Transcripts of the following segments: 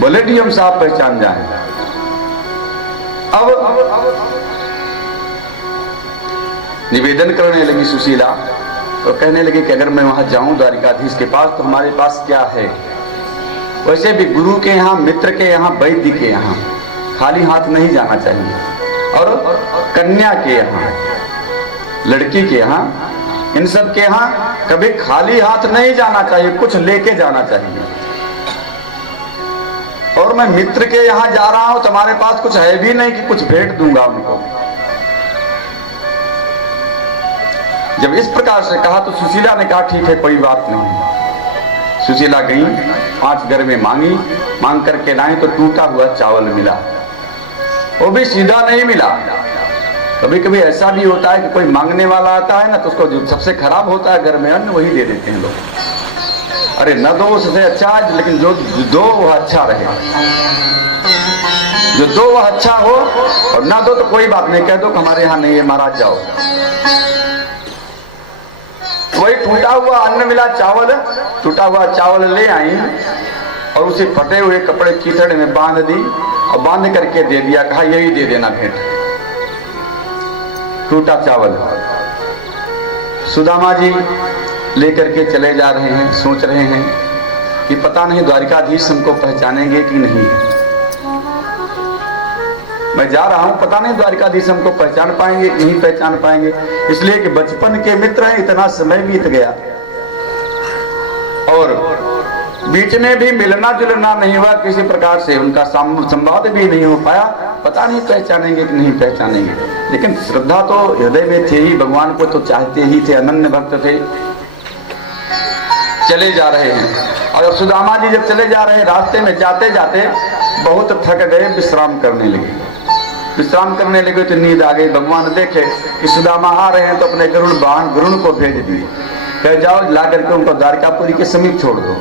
बोले डीएम साहब पहचान जाए। अब निवेदन करने लगी सुशीला, तो कहने लगी कि अगर मैं वहां जाऊं द्वारिकाधीश के पास तो हमारे पास क्या है। वैसे भी गुरु के यहाँ, मित्र के यहाँ, वैद्य के यहाँ खाली हाथ नहीं जाना चाहिए, और कन्या के यहाँ, लड़की के यहाँ, इन सब के यहाँ कभी खाली हाथ नहीं जाना चाहिए, कुछ लेके जाना चाहिए। और मैं मित्र के यहाँ जा रहा हूं, तुम्हारे पास कुछ है भी नहीं कि कुछ भेंट दूंगा उनको। जब इस प्रकार से कहा तो सुशीला ने कहा ठीक है कोई बात नहीं। सुशीला गई, 5 गरबे मांगी, मांग करके लाई तो टूटा हुआ चावल मिला, वो भी सीधा नहीं मिला। कभी कभी ऐसा भी होता है कि कोई मांगने वाला आता है ना, तो उसको जो सबसे खराब होता है घर में अन्न, वही दे देते हैं लोग। अरे न दो उससे अच्छा है, लेकिन जो दो वह अच्छा रहे, जो दो वह अच्छा हो, और ना दो तो कोई बात नहीं, कह दो कि हमारे यहाँ नहीं है महाराज जाओ। वही टूटा हुआ अन्न मिला, चावल, टूटा हुआ चावल ले आई और उसे फटे हुए कपड़े कीचड़ में बांध दी और बांध करके दे दिया, कहा यही दे देना भेंट, टूटा चावल। सुदामा जी लेकर के चले जा रहे हैं, सोच रहे हैं कि पता नहीं द्वारिकाधीश हमको पहचानेंगे कि नहीं। मैं जा रहा हूं, पता नहीं द्वारिकाधीश हमको पहचान पाएंगे कि नहीं पहचान पाएंगे, इसलिए कि बचपन के मित्र हैं, इतना समय बीत गया और बीच में भी मिलना जुलना नहीं हुआ, किसी प्रकार से उनका संवाद भी नहीं हो पाया। पता नहीं पहचानेंगे कि नहीं पहचानेंगे, लेकिन श्रद्धा तो हृदय में थे ही, भगवान को तो चाहते ही थे, अनन्य भक्त थे। चले जा रहे हैं और सुदामा जी जब चले जा रहे हैं, रास्ते में जाते जाते बहुत थक गए, विश्राम करने लगे। विश्राम करने लगे तो नींद आ गई। भगवान देखे कि सुदामा आ रहे हैं तो अपने गरुड़ वाहन गरुड़ को भेज दिए, कह जाओ ला करके उनको द्वारिकापुरी के समीप छोड़ दो।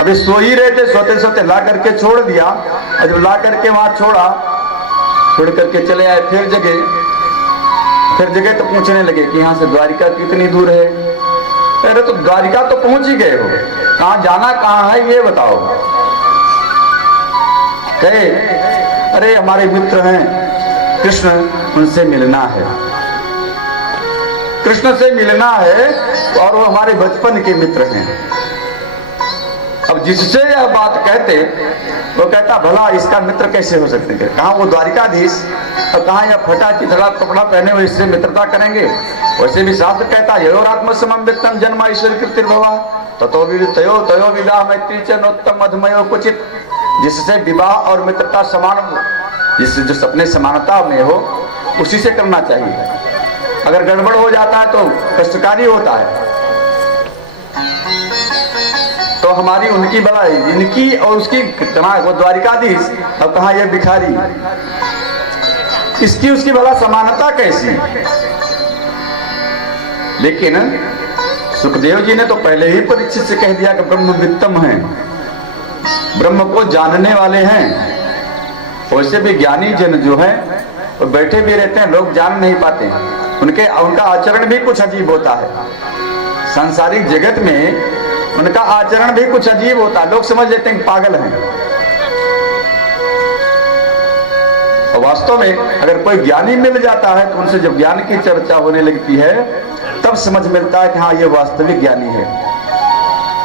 अभी सो ही रहे थे, सोते सोते ला करके छोड़ दिया, और जब ला करके वहां छोड़ा, छोड़ करके चले आए फिर जगह तो पूछने लगे कि यहाँ से द्वारिका कितनी दूर है। अरे तो द्वारिका तो पहुंच ही गए हो, कहाँ जाना कहाँ है ये बताओ। कहे अरे हमारे मित्र हैं कृष्ण, उनसे मिलना है, कृष्ण से मिलना है, और वो हमारे बचपन के मित्र हैं। अब जिससे यह बात कहते वो कहता भला इसका मित्र कैसे हो सकते हैं, कहाँ वो द्वारिकाधीश और कहाँ यह फटा चिथड़ा कपड़ा पहने हुए इससे मित्रता करेंगे। वैसे भी शास्त्र कहता है योरात्म समन्वितम जन्म ईश्वर कीर्तिर्भवा ततो तयो तयो विवाह मैत्री च नोत्तम मधुमयो कुचित। जिससे विवाह और मित्रता समान हो, जिससे जो अपने समानता में हो उसी से करना चाहिए। अगर गड़बड़ हो जाता है तो कष्टकारी होता है। तो हमारी उनकी भलाई, इनकी और उसकी कहाँ वो द्वारिकाधीश और कहाँ ये भिखारी, इसकी उसकी भला समानता कैसी। लेकिन सुखदेव जी ने तो पहले ही परीक्षित से कह दिया कि ब्रह्म वित्तम है, ब्रह्म को जानने वाले हैं। वैसे भी ज्ञानी जन जो है वो बैठे भी रहते हैं, लोग जान नहीं पाते हैं, उनका आचरण भी कुछ अजीब होता है। सांसारिक जगत में उनका आचरण भी कुछ अजीब होता है, लोग समझ लेते हैं पागल हैं। और वास्तव में अगर कोई ज्ञानी मिल जाता है तो उनसे जब ज्ञान की चर्चा होने लगती है तब समझ मिलता है कि हाँ ये वास्तविक ज्ञानी है।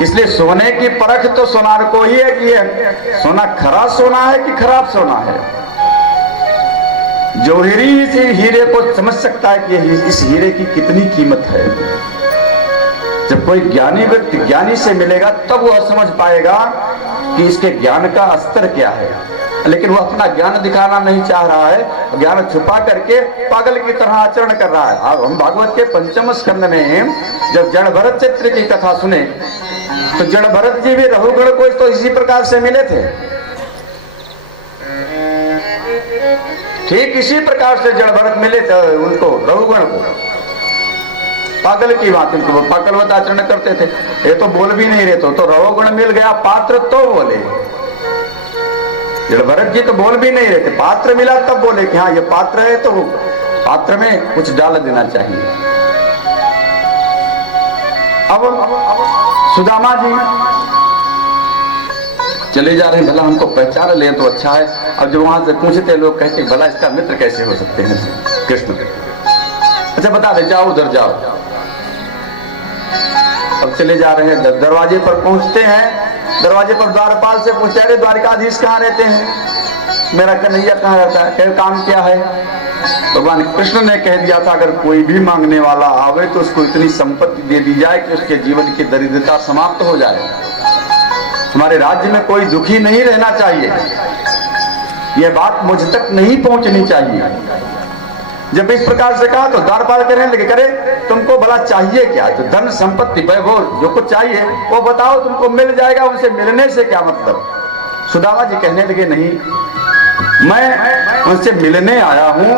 इसलिए सोने की परख तो सोनार को ही है कि ये सोना खरा सोना है कि खराब सोना है। जो हीरे को समझ सकता है कि इस हीरे की कितनी कीमत है। जब कोई ज्ञानी व्यक्ति ज्ञानी से मिलेगा तब वह समझ पाएगा कि इसके ज्ञान का स्तर क्या है। लेकिन वो अपना ज्ञान दिखाना नहीं चाह रहा है, ज्ञान छुपा करके पागल की तरह आचरण कर रहा है। अब हम भागवत के 5वें स्कंद में जब जड़ भरत चित्र की कथा सुने तो जड़ भरत जी भी रघुगण को तो इसी प्रकार से मिले थे। ठीक इसी प्रकार से जड़ भरत मिले थे उनको, रघुगण को, पागल की बात, उनको पागलवत आचरण करते थे। ये तो बोल भी नहीं रहे तो रघुगण मिल गया पात्र तो बोले। जड़ भरत जी तो बोल भी नहीं रहे थे, पात्र मिला तब बोले कि हाँ ये पात्र है तो पात्र में कुछ डाल देना चाहिए। अब सुदामा जी चले जा रहे हैं, भला हमको पहचान ले तो अच्छा है। अब जब वहां से पूछते लोग कहते भला इसका मित्र कैसे हो सकते हैं कृष्ण। अच्छा बता दे, जाओ उधर जाओ। अब चले जा रहे हैं, दरवाजे पर पहुंचते हैं। दरवाजे पर द्वारपाल से पूछते, अरे द्वारिकाधीश कहाँ रहते हैं, मेरा कन्हैया कहाँ रहता है, क्या काम क्या है। भगवान कृष्ण ने कह दिया था अगर कोई भी मांगने वाला आवे तो उसको इतनी संपत्ति दे दी जाए कि उसके जीवन की दरिद्रता समाप्त हो जाए। हमारे राज्य में कोई दुखी नहीं रहना चाहिए, यह बात मुझ तक नहीं पहुंचनी चाहिए। जब इस प्रकार से कहा तो द्वारपाल कहने लगे, करे तुमको भला चाहिए क्या, तो धन संपत्ति वैभव जो कुछ चाहिए वो बताओ, तुमको मिल जाएगा, उनसे मिलने से क्या मतलब। सुदामा जी कहने लगे, नहीं मैं उनसे मिलने आया हूँ,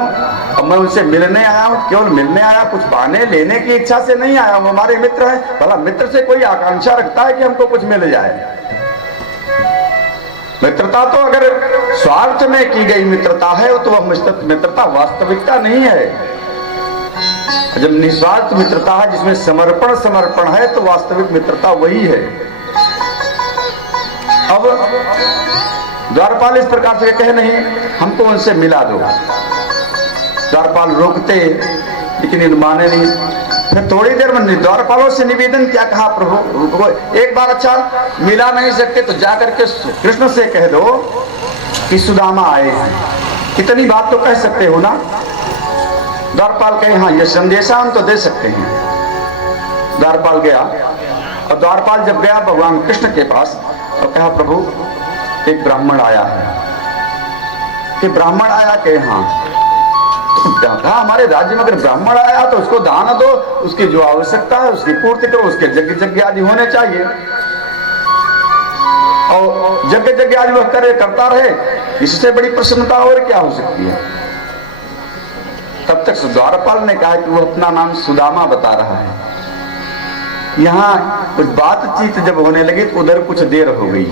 और मैं उनसे मिलने आया हूँ, केवल मिलने आया, कुछ पाने लेने की इच्छा से नहीं आया हूँ। हमारे मित्र हैं, भला मित्र से कोई आकांक्षा रखता है कि हमको कुछ मिल जाए। मित्रता तो अगर स्वार्थ में की गई मित्रता है तो वह मित्रता वास्तविकता नहीं है। जब निस्वार्थ मित्रता है जिसमें समर्पण है तो वास्तविक मित्रता वही है। अब द्वारपाल इस प्रकार से कहे, नहीं हमको उनसे मिला दो। द्वारपाल रोकते लेकिन इन माने नहीं। फिर थोड़ी देर में द्वारपालों से निवेदन क्या कहा, प्रभु एक बार अच्छा मिला नहीं सकते तो जाकर के कृष्ण से कह दो कि सुदामा आए हैं। इतनी बात तो कह सकते हो ना। द्वारपाल कहे, हाँ ये संदेशा हम तो दे सकते हैं। द्वारपाल गया, और द्वारपाल जब गया भगवान कृष्ण के पास तो कहा, प्रभु एक ब्राह्मण आया है। कि ब्राह्मण आया, कहे हाँ। कहा हमारे राज्य में अगर ब्राह्मण आया तो उसको दान दो, उसकी जो आवश्यकता है उसकी पूर्ति करो, उसके यज्ञ आदि होने चाहिए, और यज्ञ आदि वह करता रहे, इससे बड़ी प्रसन्नता और क्या हो सकती है। तब तक द्वारपाल ने कहा कि वो अपना नाम सुदामा बता रहा है। यहाँ कुछ बातचीत जब होने लगी तो उधर कुछ देर हो गई।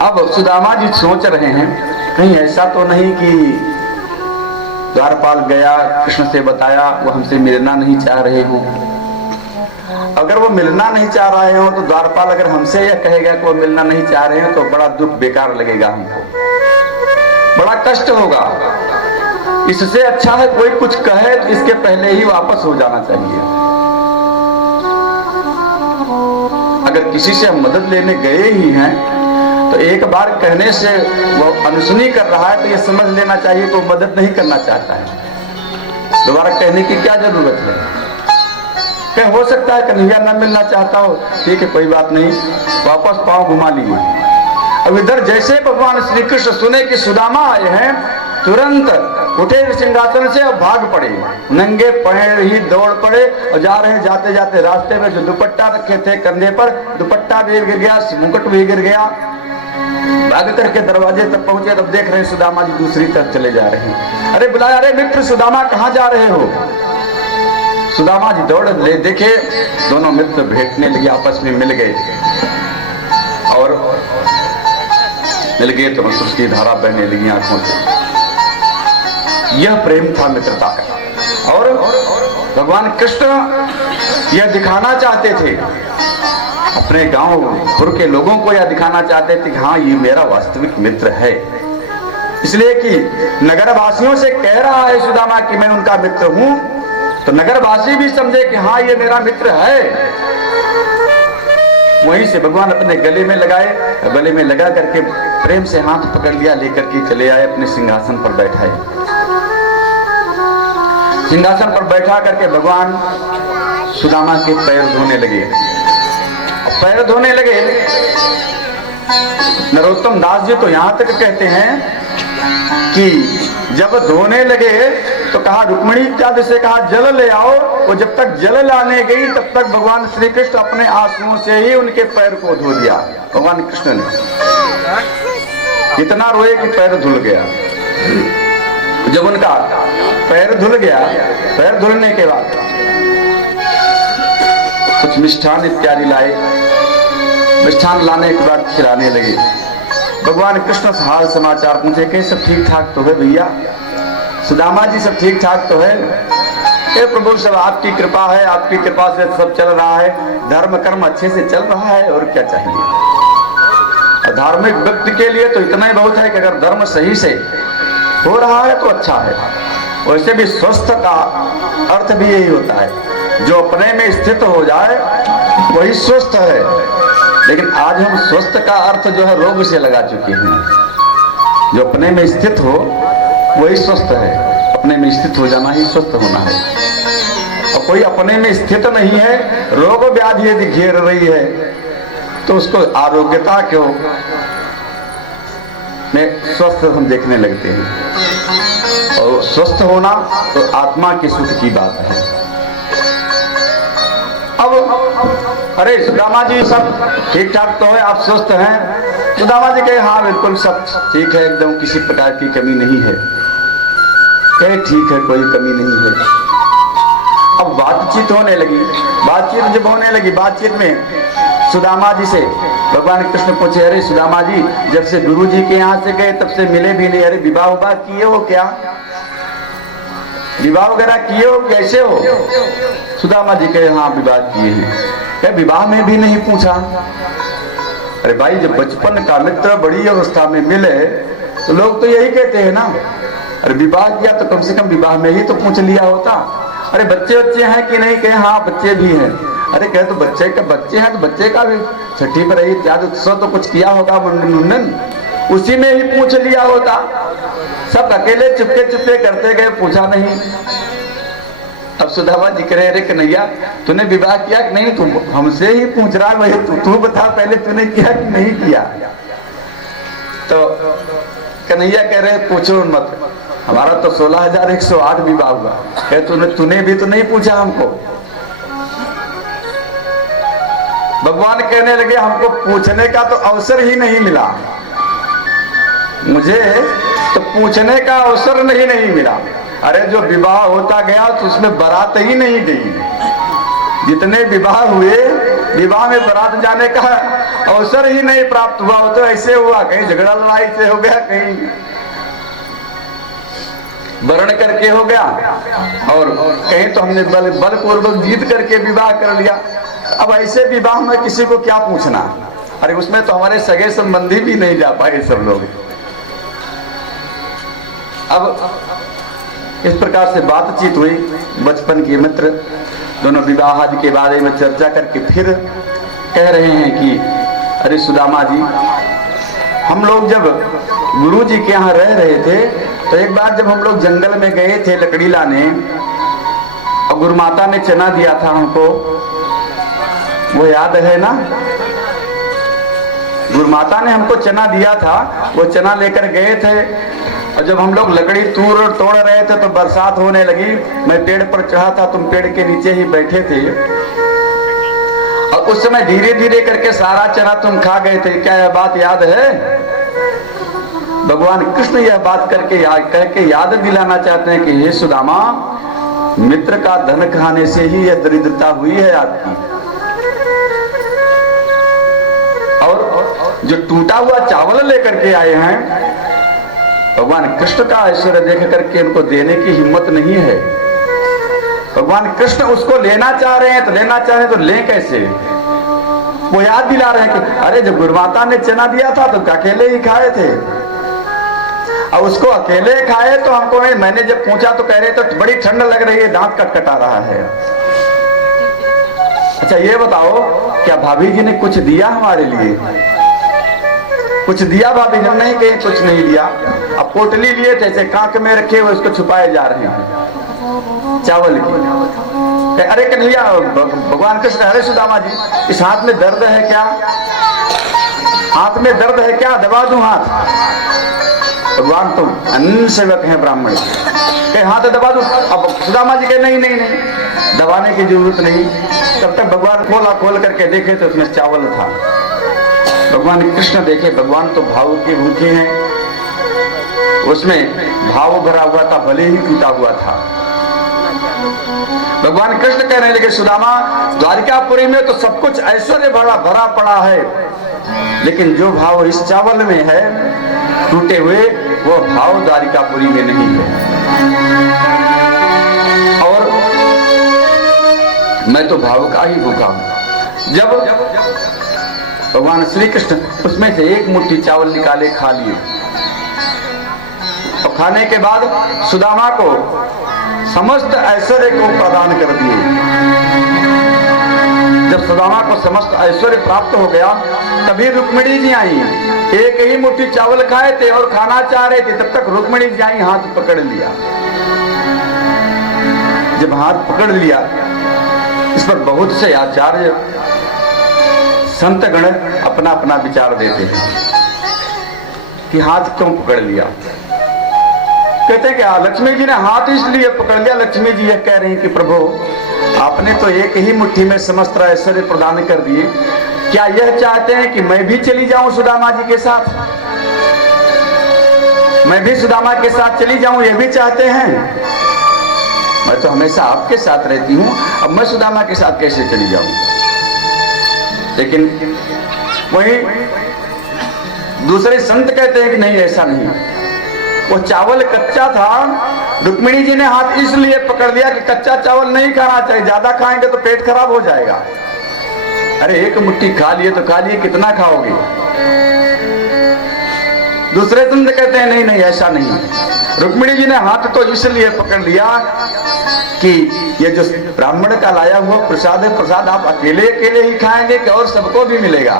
अब सुदामा जी सोच रहे हैं कहीं ऐसा तो नहीं कि द्वारपाल गया कृष्ण से बताया वो हमसे मिलना नहीं चाह रहे हो। अगर वो मिलना नहीं चाह रहे हो तो द्वारपाल अगर हमसे यह कहेगा कि वो मिलना नहीं चाह रहे हो तो बड़ा दुख बेकार लगेगा, हमको बड़ा कष्ट होगा। इससे अच्छा है कोई कुछ कहे तो इसके पहले ही वापस हो जाना चाहिए। अगर किसी से हम मदद लेने गए ही हैं तो एक बार कहने से वो अनसुनी कर रहा है तो ये समझ लेना चाहिए कि वो मदद नहीं करना चाहता है। दोबारा कहने की क्या जरूरत है। कहीं हो सकता है कन्हैया न मिलना चाहता हो, ठीक है कोई बात नहीं, वापस पांव घुमा लिए। अब इधर जैसे भगवान श्री कृष्ण सुने कि सुदामा आए हैं, तुरंत उठे सिंहासन से और भाग पड़े, नंगे पैर ही दौड़ पड़े और जा रहे हैं। जाते जाते रास्ते में जो दुपट्टा रखे थे कंधे पर, दुपट्टा भी गिर गया, मुकुट भी गिर गया। भाग करके दरवाजे तक पहुंचे, तब देख रहे हैं सुदामा जी दूसरी तरफ चले जा रहे हैं। अरे बुलाया, अरे मित्र सुदामा कहाँ जा रहे हो। सुदामा जी दौड़ ले देखे, दोनों मित्र भेंटने लगे, आपस में मिल गए, और मिल गए तो उसकी धारा बहने लगी आंखों से। यह प्रेम था मित्रता का। और भगवान कृष्ण यह दिखाना चाहते थे, अपने गांव खुर के लोगों को यह दिखाना चाहते थे कि हाँ ये मेरा वास्तविक मित्र है। इसलिए कि नगरवासियों से कह रहा है सुदामा कि मैं उनका मित्र हूं, तो नगरवासी भी समझे कि हाँ ये मेरा मित्र है। वहीं से भगवान अपने गले में लगाए, गले में लगा करके प्रेम से हाथ पकड़ लिया, लेकर के चले आए, अपने सिंहासन पर बैठाए। सिंहासन पर बैठा करके भगवान सुदामा के पैर धोने लगे। पैर धोने लगे। नरोत्तम दास जी तो यहां तक कहते हैं कि जब धोने लगे तो कहा रुक्मिणी इत्यादि से कहा जल ले आओ। वो जब तक जल लाने गई तब तक भगवान श्री कृष्ण अपने आंसुओं से ही उनके पैर को धो दिया। भगवान कृष्ण ने इतना रोए कि पैर धुल गया। जब उनका पैर धुल गया, पैर धुलने के बाद कुछ मिष्ठान इत्यादि लाए। मिष्ठान लाने के बाद खिलाने लगे। भगवान कृष्ण से हाल समाचार पूछे कि सब ठीक ठाक तो है भैया, सुदामा जी सब ठीक ठाक तो है। हे प्रभु सब आपकी कृपा है, आपकी कृपा से सब चल रहा है, धर्म कर्म अच्छे से चल रहा है, और क्या चाहिए। धार्मिक व्यक्ति के लिए तो इतना ही बहुत है कि अगर धर्म सही से हो रहा है तो अच्छा है। वैसे भी स्वस्थ का अर्थ भी यही होता है, जो अपने में स्थित हो जाए वही स्वस्थ है। लेकिन आज हम स्वस्थ का अर्थ जो है रोग से लगा चुके हैं। जो अपने में स्थित हो वही स्वस्थ है, अपने में स्थित हो जाना ही स्वस्थ होना है। और कोई अपने में स्थित नहीं है, रोग व्याधि यदि घेर रही है तो उसको आरोग्यता क्यों में स्वस्थ हम देखने लगते हैं। और स्वस्थ होना तो आत्मा के सुख की बात है। अब अरे सुदामा जी सब ठीक ठाक तो है, आप स्वस्थ हैं? सुदामा जी कहे हाँ बिल्कुल सब ठीक है, एकदम किसी प्रकार की कमी नहीं है। कहे ठीक है, कोई कमी नहीं है। अब बातचीत होने लगी। बातचीत जब होने लगी, बातचीत में सुदामा जी से भगवान कृष्ण पूछे, अरे सुदामा जी जब से गुरु जी के यहाँ से गए तब से मिले भी नहीं, अरे विवाह विवाह किए हो क्या? विवाह वगैरह किए हो, कैसे हो? सुदामा जी कहे हाँ विवाह किए हैं। क्या विवाह में भी नहीं पूछा? अरे भाई जब बचपन का मित्र बड़ी अवस्था में मिले तो लोग तो यही कहते हैं ना, अरे विवाह किया तो कम से कम विवाह में ही तो पूछ लिया होता। अरे बच्चे बच्चे हैं कि नहीं? कहे हाँ बच्चे भी हैं। अरे कहे तो बच्चे हैं तो बच्चे का भी छठी पर रही त्याग उत्सव तो कुछ किया होगा, मुंडन मुंडन उसी में ही पूछ लिया होता। सब अकेले चुपके चुपके करते गए, पूछा नहीं। अब सुदामा जी कह रहे कन्हैया तूने विवाह किया कि नहीं? तू हमसे ही पूछ रहा है, तू बता पहले तूने किया कि नहीं किया? तो कन्हैया कह रहे पूछो मत, हमारा तो 16,108 विवाह हुआ है, तूने भी तो नहीं पूछा हमको। भगवान कहने लगे हमको पूछने का तो अवसर ही नहीं मिला, मुझे तो पूछने का अवसर नहीं मिला। अरे जो विवाह होता गया तो उसमें बारात ही नहीं गई। जितने विवाह हुए, विवाह में बारात जाने का अवसर ही नहीं प्राप्त हुआ। वो तो ऐसे हुआ, कहीं झगड़ा लड़ाई से हो गया, कहीं वर्ण करके हो गया, और कहीं तो हमने बलपूर्वक जीत करके विवाह कर लिया। अब ऐसे विवाह में किसी को क्या पूछना? अरे उसमें तो हमारे सगे संबंधी भी नहीं जा पाए सब लोग। अब इस प्रकार से बातचीत हुई। बचपन के मित्र दोनों विवाह आदि के बारे में चर्चा करके फिर कह रहे हैं कि अरे सुदामा जी हम लोग जब गुरु जी के यहाँ रह रहे थे तो एक बार जब हम लोग जंगल में गए थे लकड़ी लाने, और गुरु माता ने चना दिया था हमको, वो याद है ना? गुरु माता ने हमको चना दिया था, वो चना लेकर गए थे। और जब हम लोग लकड़ी तोड़ रहे थे तो बरसात होने लगी। मैं पेड़ पर चढ़ा था, तुम पेड़ के नीचे ही बैठे थे, और उस समय धीरे धीरे करके सारा चना तुम खा गए थे। क्या यह बात याद है? भगवान कृष्ण यह बात कह के याद दिलाना चाहते हैं कि हे सुदामा, मित्र का धन खाने से ही यह दरिद्रता हुई है आपकी। और जो टूटा हुआ चावल लेकर के आए हैं, भगवान कृष्ण का ऐश्वर्य देख करके उनको देने की हिम्मत नहीं है। भगवान कृष्ण उसको लेना चाह रहे हैं तो लेना चाहे तो ले कैसे? वो याद दिला रहे हैं कि अरे जब गुरुमाता ने चना दिया था तो अकेले ही खाए थे, और उसको अकेले खाए तो हमको नहीं। मैंने जब पूछा तो कह रहे तो बड़ी ठंड लग रही है, दांत कटकटा रहा है। अच्छा ये बताओ, क्या भाभी जी ने कुछ दिया हमारे लिए? कुछ दिया भाभी ने? नहीं, कहीं कुछ नहीं दिया। अब पोटली लिए थे, ऐसे कांक में रखे हुए उसको छुपाए जा रहे हैं चावल की। अरे कन्हैया, भगवान कृष्ण, अरे सुदामा जी इस हाथ में दर्द है क्या? हाथ में दर्द है क्या? दबा दूं हाथ? भगवान तुम अन्न सेवक हैं ब्राह्मण, कहे हाथ दबा दूं? अब सुदामा जी कहे नहीं नहीं नहीं, दबाने की जरूरत नहीं। तब तक भगवान खोल करके देखे तो उसमें चावल था। भगवान कृष्ण देखे, भगवान तो भाव के भूखे हैं, उसमें भाव भरा हुआ था, भले ही टूटा हुआ था। भगवान कृष्ण कहने लगे सुदामा, द्वारिकापुरी में तो सब कुछ ऐश्वर्य भरा पड़ा है, लेकिन जो भाव इस चावल में है टूटे हुए, वो भाव द्वारिकापुरी में नहीं है। और मैं तो भाव का ही भूखा हूं। जब भगवान श्री कृष्ण उसमें से एक मुट्ठी चावल निकाले, खा लिए, और खाने के बाद सुदामा को समस्त ऐश्वर्य को प्रदान कर दिए। जब सुदामा को समस्त ऐश्वर्य प्राप्त हो गया, तभी रुक्मिणी जी आई। एक ही मुट्ठी चावल खाए थे और खाना चाह रहे थे, तब तक रुक्मिणी जी आई, हाथ पकड़ लिया। जब हाथ पकड़ लिया, इस पर बहुत से आचार्य संतगण अपना अपना विचार देते हैं कि हाथ क्यों पकड़ लिया। कहते हैं कि लक्ष्मी जी ने हाथ इसलिए पकड़ लिया, लक्ष्मी जी यह कह रही हैं कि प्रभु आपने तो एक ही मुट्ठी में समस्त ऐश्वर्य प्रदान कर दिए, क्या यह चाहते हैं कि मैं भी चली जाऊं सुदामा जी के साथ, मैं भी सुदामा के साथ चली जाऊं, यह भी चाहते हैं? मैं तो हमेशा आपके साथ रहती हूं, अब मैं सुदामा के साथ कैसे चली जाऊं? लेकिन वहीं दूसरे संत कहते हैं कि नहीं, ऐसा नहीं, वो चावल कच्चा था, रुक्मिणी जी ने हाथ इसलिए पकड़ लिया कि कच्चा चावल नहीं खाना चाहिए, ज्यादा खाएंगे तो पेट खराब हो जाएगा। अरे एक मुट्ठी खा लिए तो खा लिए, कितना खाओगे? दूसरे संत कहते हैं नहीं नहीं, ऐसा नहीं, रुक्मिणी जी ने हाथ तो इसलिए पकड़ लिया कि ये जो ब्राह्मण का लाया हुआ प्रसाद है, प्रसाद आप अकेले अकेले ही खाएंगे कि और सबको भी मिलेगा?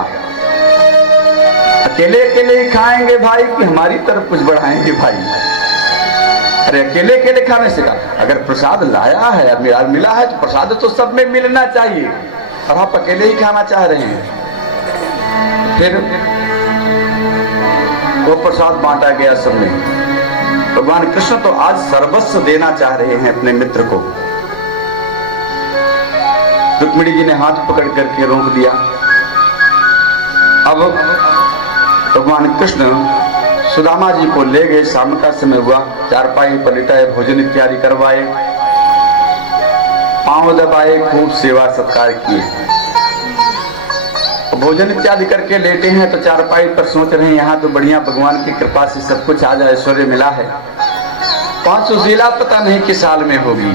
अकेले अकेले ही खाएंगे भाई कि हमारी तरफ कुछ बढ़ाएंगे भाई? अरे अकेले अकेले खाने से का, अगर प्रसाद लाया है, मिला है, तो प्रसाद तो सब में मिलना चाहिए, और आप अकेले ही खाना चाह रहे हैं। फिर वो प्रसाद बांटा गया सब में। भगवान कृष्ण तो आज सर्वस्व देना चाह रहे हैं अपने मित्र को। रुक्मिणी जी ने हाथ पकड़ करके रोक दिया। अब भगवान कृष्ण सुदामा जी को ले गए, शाम का समय हुआ, चारपाई पर लिटाए, भोजन इत्यादि करवाए, पांव दबाए, खूब सेवा सत्कार किए। भोजन इत्यादि करके लेटे हैं तो चारपाई पर सोच रहे हैं यहाँ तो बढ़िया भगवान की कृपा से सब कुछ आज ऐश्वर्य मिला है, 5 सुशीला पता नहीं किस हाल में होगी,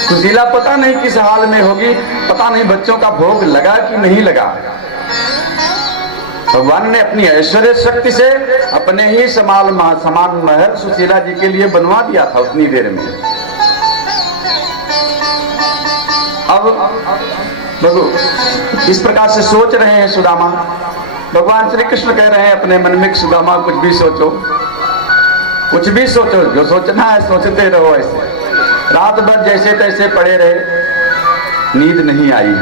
सुशीला पता नहीं किस हाल में होगी, पता नहीं बच्चों का भोग लगा कि नहीं लगा। भगवान ने अपनी ऐश्वर्य शक्ति से अपने ही समान महल सुशीला जी के लिए बनवा दिया था उतनी देर में। अब देखो इस प्रकार से सोच रहे हैं सुदामा। भगवान श्री कृष्ण कह रहे हैं अपने मन में, सुदामा कुछ भी सोचो, कुछ भी सोचो, जो सोचना है सोचते रहो। ऐसे रात भर जैसे तैसे पड़े रहे, नींद नहीं आई,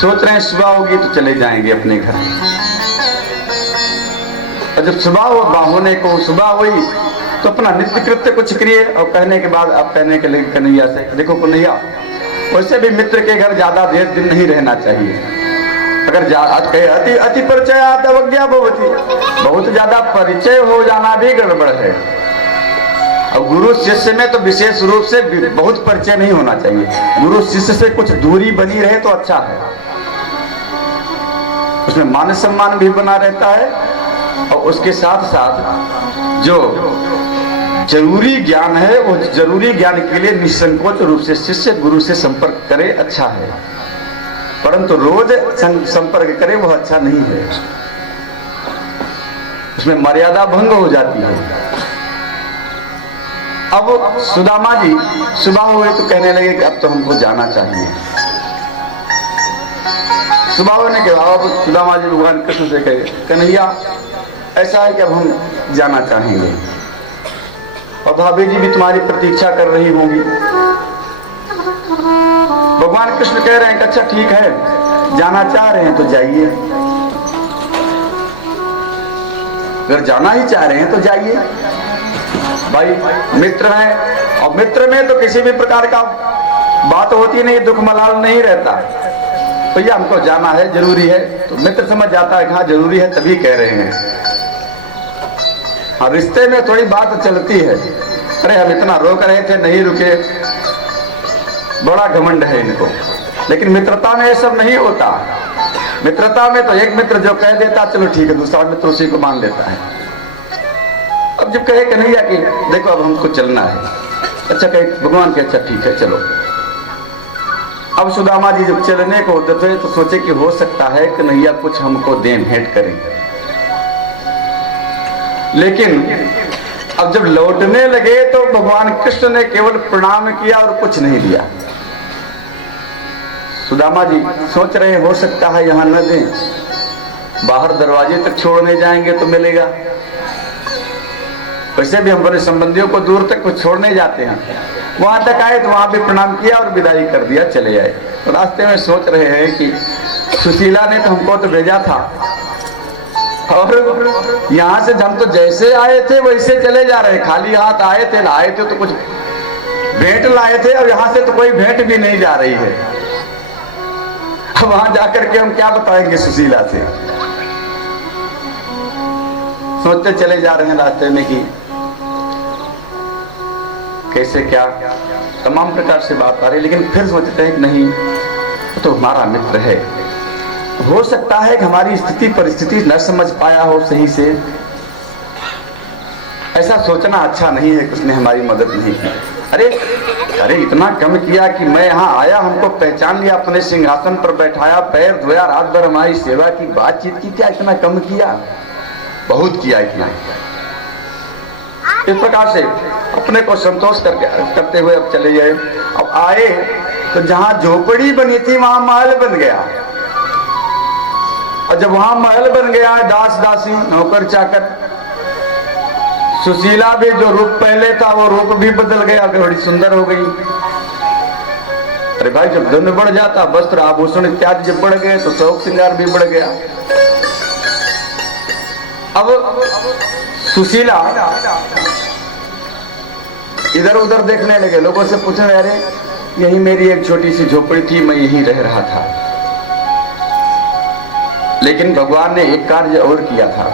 सोच रहे हैं सुबह होगी तो चले जाएंगे अपने घर। और जब सुबह होने को सुबह हुई तो अपना नित्य कृत्य कुछ किए, और कहने के बाद अब कहने के लिए कन्हैया से, देखो कन्हैया वैसे भी मित्र के घर ज्यादा देर दिन नहीं रहना चाहिए, अगर अति परिचय अवज्ञा भवति, बहुत ज्यादा परिचय हो जाना भी गड़बड़ है। और गुरु शिष्य में तो विशेष रूप से बहुत परिचय नहीं होना चाहिए, गुरु शिष्य से कुछ दूरी बनी रहे तो अच्छा है, उसमें मान सम्मान भी बना रहता है, और उसके साथ साथ जो जरूरी ज्ञान है वो जरूरी ज्ञान के लिए निसंकोच रूप से शिष्य गुरु से संपर्क करे, अच्छा है, परंतु रोज संपर्क करे वो अच्छा नहीं है, उसमें मर्यादा भंग हो जाती है। अब सुदामा जी सुबह हुए तो कहने लगे कि अब तो हमको जाना चाहिए। सुबह होने के बाद सुदामा जी भगवान कृष्ण से कहे, कन्हैया ऐसा है कि अब हम जाना चाहेंगे, और भाभी जी भी तुम्हारी प्रतीक्षा कर रही होंगी। भगवान कृष्ण कह रहे हैं कि अच्छा ठीक है, जाना चाह रहे हैं तो जाइए, अगर जाना ही चाह रहे हैं तो जाइए भाई, मित्र हैं, और मित्र में तो किसी भी प्रकार का बात होती नहीं, दुख मलाल नहीं रहता। भैया हमको जाना है, जरूरी है, तो मित्र समझ जाता है कि हाँ जरूरी है तभी कह रहे हैं। हाँ रिश्ते में थोड़ी बात चलती है, अरे हम इतना रोक रहे थे नहीं रुके, बड़ा घमंड है इनको, लेकिन मित्रता में ये सब नहीं होता। मित्रता में तो एक मित्र जो कह देता चलो ठीक है, दूसरा मित्र उसी को मान लेता है। अब जब कहे कन्हैया कि देखो अब हमको चलना है, अच्छा कहे भगवान के अच्छा ठीक है चलो। अब सुदामा जी जब चलने को होते थे तो सोचे कि हो सकता है कि कन्हैया कुछ हमको देन भेंट करें, लेकिन अब जब लौटने लगे तो भगवान कृष्ण ने केवल प्रणाम किया और कुछ नहीं दिया। सुदामा जी सोच रहे हो सकता है यहां न दें, बाहर दरवाजे तक छोड़ने जाएंगे तो मिलेगा। वैसे भी हम बड़े संबंधियों को दूर तक कुछ छोड़ने जाते हैं, वहां तक आए तो वहां भी प्रणाम किया और विदाई कर दिया, चले आए। तो रास्ते में सोच रहे हैं कि सुशीला ने तो हमको तो भेजा था और यहां से हम तो जैसे आए थे वैसे चले जा रहे, खाली हाथ आए थे तो कुछ भेंट लाए थे और यहां से तो कोई भेंट भी नहीं जा रही है। अब वहां जाकर के हम क्या बताएंगे सुशीला से। सोचते चले जा रहे हैं रास्ते में कि कैसे क्या तमाम प्रकार से बात आ रही, लेकिन फिर सोचते हैं कि नहीं तो हमारा मित्र है, हो सकता है कि हमारी स्थिति परिस्थिति न समझ पाया हो सही से। ऐसा सोचना अच्छा नहीं है कि उसने हमारी मदद नहीं की। अरे इतना कम किया कि मैं यहाँ आया, हमको पहचान लिया, अपने सिंहासन पर बैठाया, पैर धोया, रात भर हमारी सेवा की, बातचीत की, क्या इतना कम किया? बहुत किया इतना। इस प्रकार से अपने को संतोष करते हुए अब चले गए। अब आए तो जहां झोपड़ी बनी थी वहां महल बन गया, और जब वहां महल बन गया, दास दासी नौकर चाकर, सुशीला भी जो रूप पहले था वो रूप भी बदल गया, बड़ी सुंदर हो गई। अरे भाई जब धन बढ़ जाता, वस्त्र आभूषण इत्यादि जब बढ़ गए तो शौक श्रृंगार भी बढ़ गया। अब सुशीला इधर उधर देखने लगे, लोगों से पूछने, अरे यही मेरी एक छोटी सी झोपड़ी थी, मैं यहीं रह रहा था। लेकिन भगवान ने एक कार्य और किया था।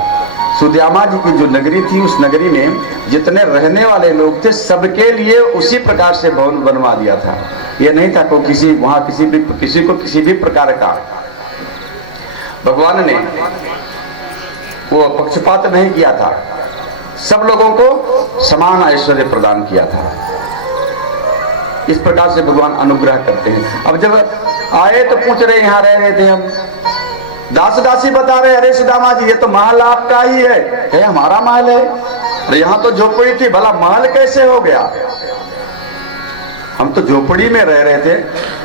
सुदामा जी की जो नगरी थी, उस नगरी में जितने रहने वाले लोग थे सबके लिए उसी प्रकार से भवन बनवा दिया था। यह नहीं था को वहां किसी को किसी भी प्रकार का भगवान ने वो पक्षपात नहीं किया था, सब लोगों को समान ऐश्वर्य प्रदान किया था। इस प्रकार से भगवान अनुग्रह करते हैं। अब जब आए तो पूछ रहे यहाँ रह रहे थे हम, दास दासी बता रहे, अरे सुदामा जी ये तो महल आपका ही है, हमारा महल है, अरे यहाँ तो झोपड़ी थी, भला महल कैसे हो गया? हम तो झोपड़ी में रह रहे थे,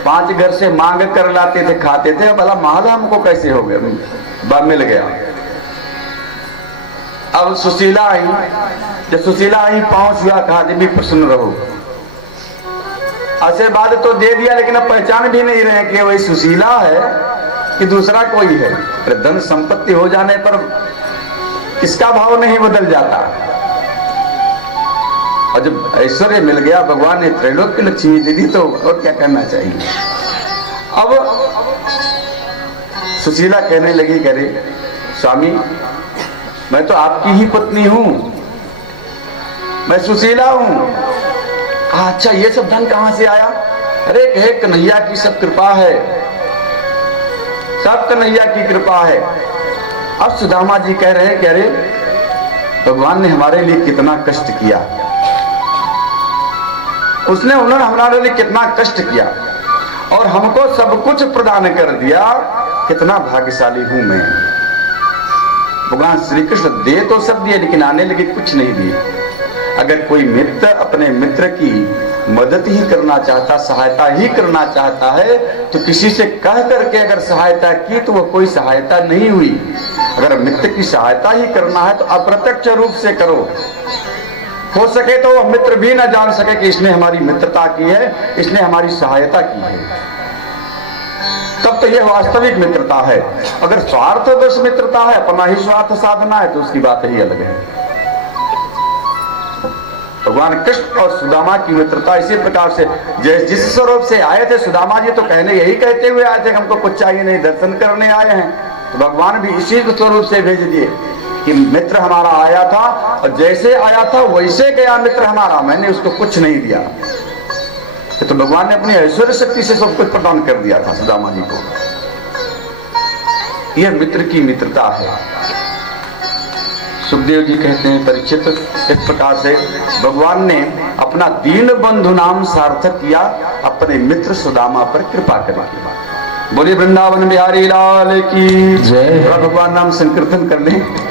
5 घर से मांग कर लाते थे, खाते थे, भला महल हमको कैसे हो गया, मिल गया। अब सुशीला आई, जब सुशीला आई पांव छुआ, कहा देवी प्रसन्न रहो, आशीर्वाद तो दे दिया, लेकिन अब पहचान भी नहीं रहे कि वही सुशीला है कि दूसरा कोई है। अरे धन संपत्ति हो जाने पर किसका भाव नहीं बदल जाता। और जब ऐश्वर्य मिल गया, भगवान ने त्रैलोक्य लक्ष्मी दे दी, तो और क्या करना चाहिए। अब सुशीला कहने लगी, करे स्वामी मैं तो आपकी ही पत्नी हूं, मैं सुशीला हूं। अच्छा ये सब धन कहां से आया? अरे कहे कन्हैया की सब कृपा है, सब कन्हैया की कृपा है। अब सुदामा जी कह रहे हैं कि अरे भगवान ने हमारे लिए कितना कष्ट किया, उन्होंने हमारे लिए कितना कष्ट किया और हमको सब कुछ प्रदान कर दिया, कितना भाग्यशाली हूं मैं। भगवान श्री कृष्ण दे तो सब दिए, लेकिन आने लगे कुछ नहीं दिए। अगर कोई मित्र अपने मित्र की मदद ही करना चाहता, सहायता ही करना चाहता है, तो किसी से कह करके अगर सहायता की तो वो कोई सहायता नहीं हुई। अगर मित्र की सहायता ही करना है तो अप्रत्यक्ष रूप से करो, हो सके तो वह मित्र भी ना जान सके कि इसने हमारी मित्रता की है, इसने हमारी सहायता की है, तब तो यह वास्तविक मित्रता है। अगर स्वार्थवश मित्रता है, अपना ही स्वार्थ साधना है, तो उसकी बात ही अलग है। भगवान कृष्ण और सुदामा की मित्रता इसी प्रकार से, जिस स्वरूप से आए थे सुदामा जी तो यही कहते हुए आए थे कि हमको कुछ चाहिए नहीं, दर्शन करने आए हैं, तो भगवान भी इसी स्वरूप से भेज दिए कि मित्र हमारा आया था और जैसे आया था वैसे गया मित्र हमारा, मैंने उसको कुछ नहीं दिया। तो भगवान ने अपनी ऐश्वर्य शक्ति से सब कुछ प्रदान कर दिया था सुदामा जी को। यह मित्र की मित्रता है। सुखदेव जी कहते हैं परीक्षित, इस प्रकार से भगवान ने अपना दीन बंधु नाम सार्थक किया अपने मित्र सुदामा पर कृपा करके। बोलिए वृंदावन बिहारी लाल की जय। भगवान नाम संकीर्तन कर लें।